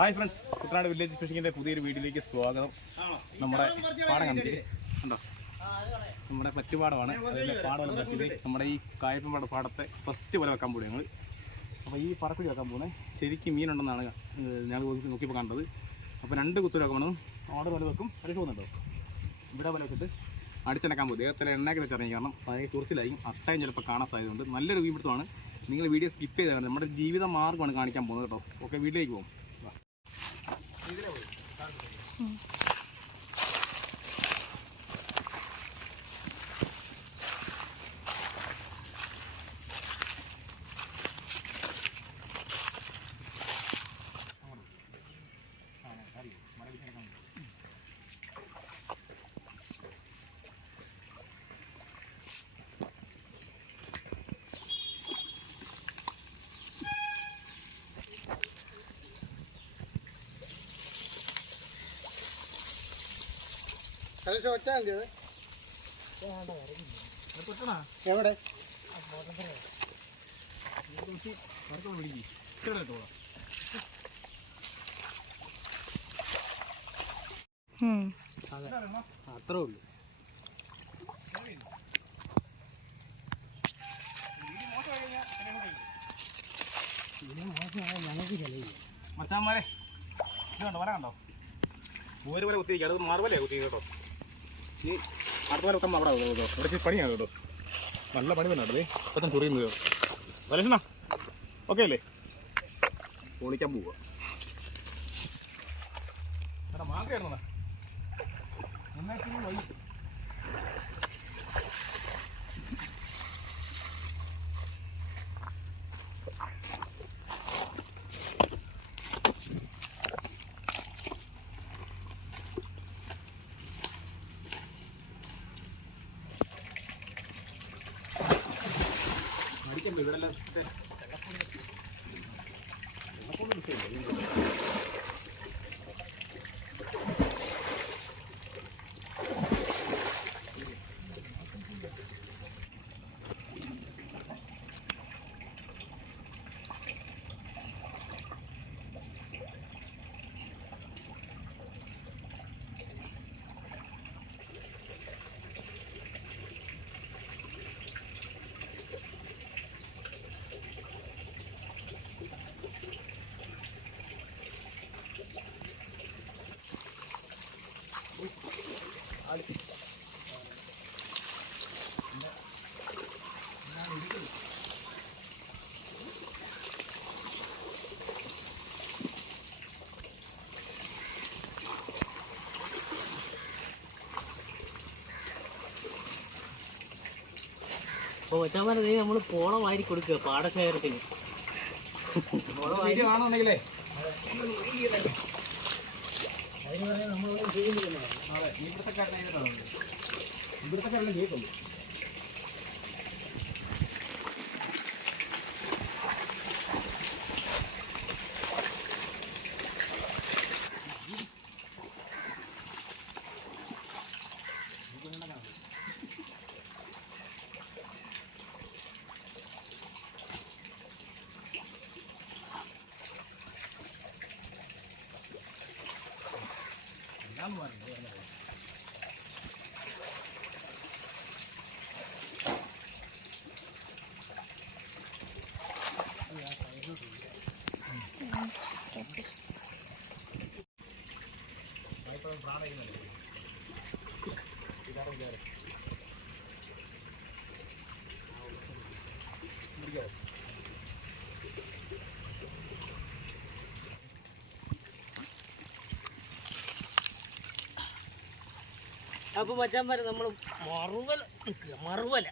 Hi friends Kuttanad village ഫിഷിങ്ങിന്റെ പുതിയൊരു വീഡിയോയിലേക്ക് സ്വാഗതം. നമ്മുടെ പാടം കണ്ടില്ലേ? ഉണ്ടോ നമ്മുടെ പറ്റുപാടമാണ് അതിന്റെ പാടം പറ്റിയത് നമ്മുടെ ഈ കായപ്പമ്പാട പാടത്തെ ഫസ്റ്റ് പോലെ വെക്കാൻ പോയി ഞങ്ങൾ അപ്പോൾ ഈ പറക്കുടി വെക്കാൻ പോകുന്നത് ശരിക്കും മീനുണ്ടെന്നാണ് ഞങ്ങൾ നോക്കി- നോക്കിയപ്പോൾ കണ്ടത്. അപ്പോൾ രണ്ട് കുത്തു വെക്കണം അവിടെ പോലെ വെക്കും അടിച്ചു പോകുന്നുണ്ടോ ഇവിടെ പോലെ വെച്ചിട്ട് അടിച്ചെടുക്കാൻ പോകും. ദേഹത്തിലെ എണ്ണയൊക്കെ വെച്ചിറങ്ങി കാരണം പഴയ തുറച്ചിലായി അട്ടയും ചിലപ്പോൾ കാണാൻ സാധ്യതയുണ്ട്. നല്ലൊരു വീപിടുത്തമാണ് നിങ്ങൾ വീഡിയോ സ്കിപ്പ് ചെയ്താണ് നമ്മുടെ ജീവിത മാർഗമാണ് കാണിക്കാൻ പോകുന്നത് കേട്ടോ. ഓക്കെ വീട്ടിലേക്ക് പോകും ഇതിലെ പോയി വാ. എവിടെ? അത്രേ ഉള്ളൂ മച്ചാന്മാരെ ഇത് കണ്ടോ വര കണ്ടോ? മോര് പോലെ കുത്തിയിരിക്കും അത് മാർവല്ലേ കുത്തി കേട്ടോ. ഈ അടുത്ത വെക്കാൻ അവിടെ കേട്ടോ. ഇവിടെ നല്ല പണി തന്നെ കേട്ടോ. ഇപ്പം ചുറിയുന്നത് വലക്ഷണ ഓക്കെ അല്ലേ? പൊളിക്കാൻ പോവുക എടാ മാങ്ങയായിരുന്നോ? അപ്പൊ മച്ചാമാരെ നീ നമ്മൾ പോണ വാരി കൊടുക്കുക പാടശേഖരത്തിന്. വീഡിയോ കാണുന്നുണ്ടെങ്കിലേ അതെ ഇവിടുത്തെ കാരണം ഇവിടുത്തെ കാര്യം ચાલવાનું. അപ്പൊ മച്ചാന്മാരെ നമ്മൾ മറുവല മറുവല.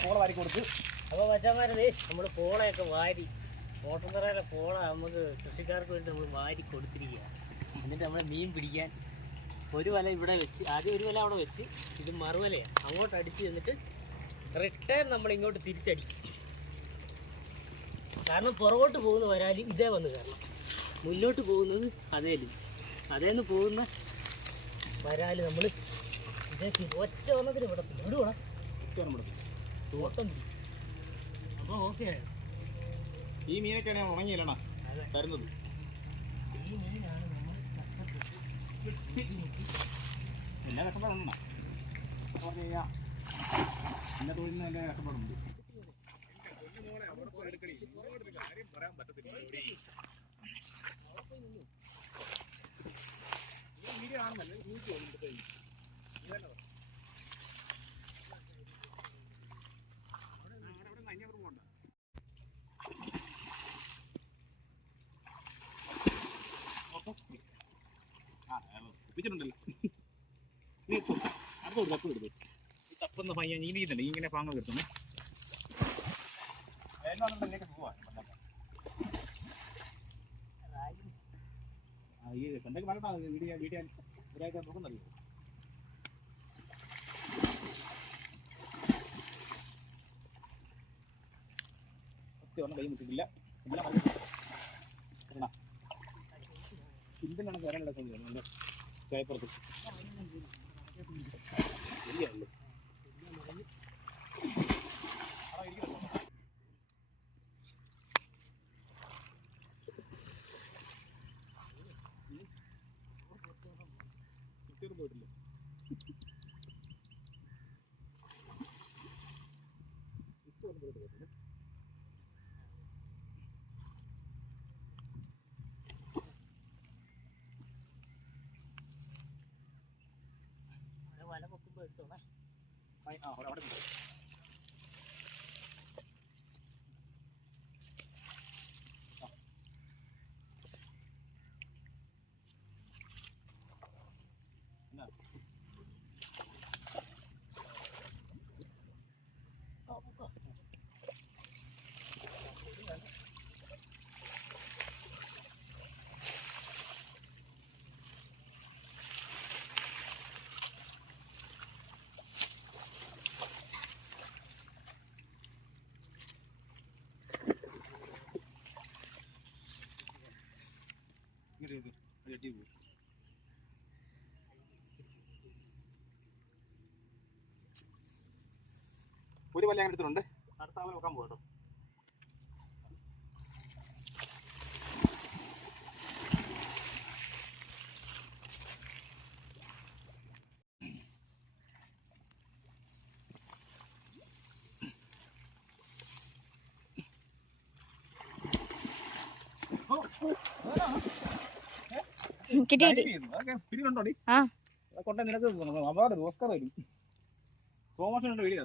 പോള വാരി കൊടുത്ത് അപ്പോൾ മച്ചാമാരത് നമ്മൾ പോളയൊക്കെ വാരി പോള നമുക്ക് കൃഷിക്കാർക്ക് വേണ്ടി നമ്മൾ വാരി കൊടുത്തിരിക്കുക എന്നിട്ട് നമ്മൾ മീൻ പിടിക്കാൻ ഒരു വല ഇവിടെ വെച്ച് ആദ്യം ഒരു വല അവിടെ വെച്ച് ഇത് മറുവലയാണ് അങ്ങോട്ട് അടിച്ച് തന്നിട്ട് റിട്ടേൺ നമ്മൾ ഇങ്ങോട്ട് തിരിച്ചടിക്കും. കാരണം പുറകോട്ട് പോകുന്ന വരാലും ഇതേ വന്ന് കാരണം മുന്നോട്ട് പോകുന്നത് അതേലും. അതേന്ന് പോകുന്ന വരാൽ നമ്മൾ ഒറ്റ ഒന്നത്തിന് വിടത്തില്ല അപ്പോൾ ഓക്കെ. ഈ മീനൊക്കെയാണ് ഞാൻ ഉണങ്ങിയില്ലണ തരുന്നത്. ഈ മീനാണ് നമ്മൾ കഷ്ടപ്പെട്ട്. എല്ലാ കഷ്ടപ്പാടുണ്ടോ. പറഞ്ഞു കഴിഞ്ഞാൽ ഒപ്പിച്ചിട്ടുണ്ടല്ലോ നീ ഇപ്പൊ അടുത്തോട്ട് തപ്പ് എടുത്തു തപ്പുന്ന പയ്യൻ നീ നീന്നുണ്ട് ഇങ്ങനെ പാങ്ങ കിട്ടുന്നു ഈ എന്തൊക്കെ വീട്ടിൽ വീഡിയോ ഒരാഴ്ച നോക്കുന്നറിയോ ഒറ്റ ഒന്നും കൈ മുട്ടിട്ടില്ല എല്ലാം ഇന്ത്യനാണ് കയറാനുള്ള സമയം പേപ്പറത്ത് ശരിയാണല്ലോ പോയിട്ടില്ല പൊക്കുമ്പോൾ എടുത്തോണേ ആ അവിടെ അവിടെ ഉണ്ട്. ഇങ്ങോട്ട് ഇത് അത് കെട്ടി പോകും ഒരു വല്ല അങ്ങനെ എടുത്തിട്ടുണ്ട്. അടുത്ത ആളെ വെക്കാൻ പോകട്ടോ കിട്ടി കിട്ടി. ആ. കൊണ്ട നിനക്ക് അവാർഡ് ഓസ്കാർ വരും. ഉണ്ട് വീഡിയോ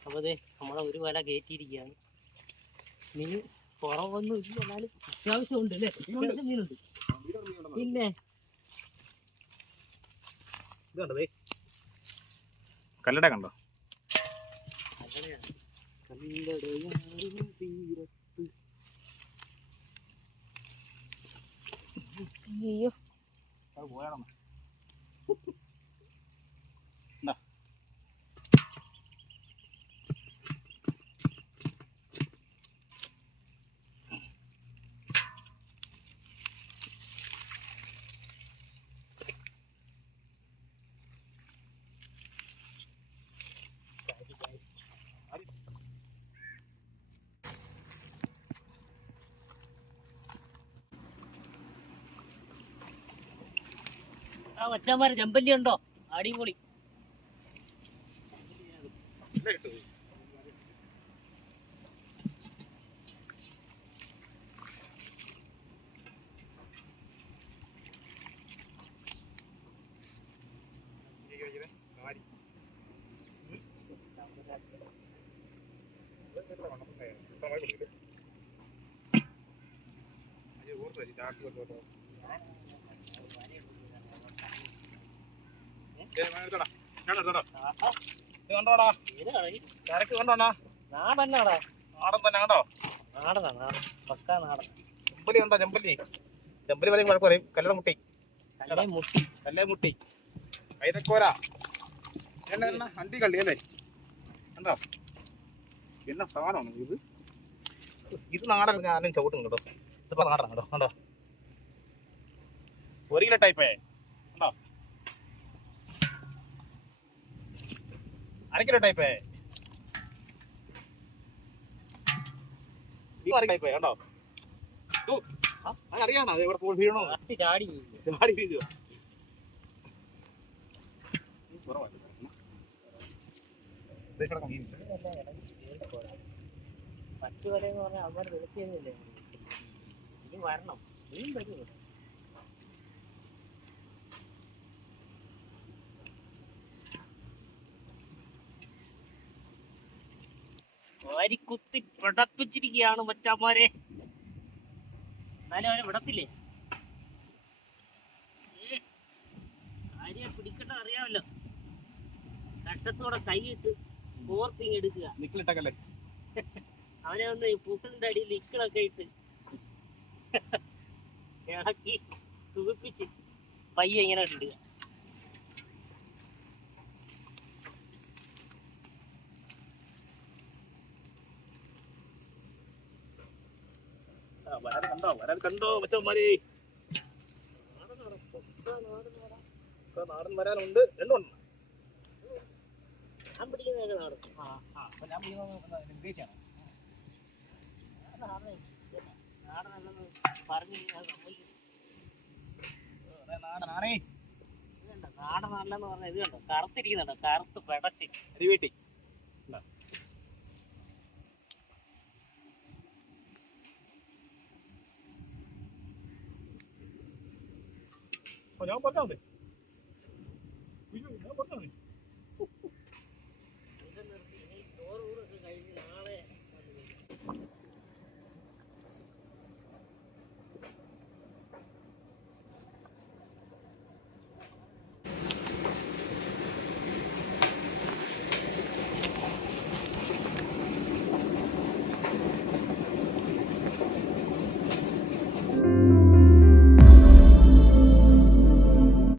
അപ്പൊ അതെ നമ്മളെ ഒരു വല കയറ്റിയിരിക്കുകയാണ്. മീൻ കുറവൊന്നും ഇല്ല. എന്നാലും അത്യാവശ്യമുണ്ട് അല്ലേ? അത്യാവശ്യം മീനുണ്ട്. പിന്നെ? ഇതുണ്ടേ കല്ലട കണ്ടോ? അയ്യോ. അത് പോയാണോ ആ മച്ചാന്മാരെ ചെമ്പല്ലി ഉണ്ടോ? അടിപൊളി. ആഹാ, കണ്ടോടാ ഏതാണ് നാടൻ തന്നെ കണ്ടോ? മുട്ടി മുട്ടി മുട്ടി കണ്ടോ എന്നാ ഇത് നാടൻ ഞാനും ചവിട്ടും ഇതിപ്പോ കേട്ടോ. കണ്ടോ? ഒരു കിലോ ടൈപ്പേ കണ്ടോ അര ടൈപ്പേ ഈ അര ടൈപ്പേ കണ്ടോ? അറിയാണോ അത് ഇവിടെ പോയി വീഴണോ? ചാടി. ചാടി വീഴുക. മറ്റു വരെയെന്ന് പറഞ്ഞാൽ അവർ ഇനി വരണം. ഇനിയും വരുമോ വാരിക്കുത്തി പിടപ്പിച്ചിരിക്കുകയാണ് മച്ചാമാരെ. എന്നാലും അവരെ വിടത്തില്ലേ? ഭാര്യ ആരെയാ പിടിക്കണ്ട അറിയാമല്ലോ. കഷ്ടത്തോടെ കൈയിട്ട് ഫോർത്തിങ് എടുക്കുക. നിക്കലിട്ടക്കല്ലേ അവനെ ഒന്ന് പൂക്കളിന്റെ അടിയിൽ ഇക്കളൊക്കെ ഇട്ട് ഇളക്കി സുഖിപ്പിച്ച് പയ്യെ ഇങ്ങനെ ഇടുക കണ്ടോ? വരാൻ കണ്ടോ? മച്ചന്മാരെ? നാടൻ വരാനുണ്ട് രണ്ടുണ്ട് ഞാൻ പിടിക്കുന്നതൊക്കെ അപ്പൊ ഞാൻ പിടിക്കുന്നത് വിദേശിയാണ് നാടനല്ലെന്ന് പറഞ്ഞു നാടനാണേ. നാടനല്ലെന്ന് പറഞ്ഞാൽ ഇത് കണ്ടോ? കറുത്തിരിക്കുന്നുണ്ടോ. കറുത്ത് പെടച്ച്. അരിവേട്ടി ഞാൻ പറഞ്ഞാ മതി അയ്യോ, ഞാൻ പറഞ്ഞാ മതി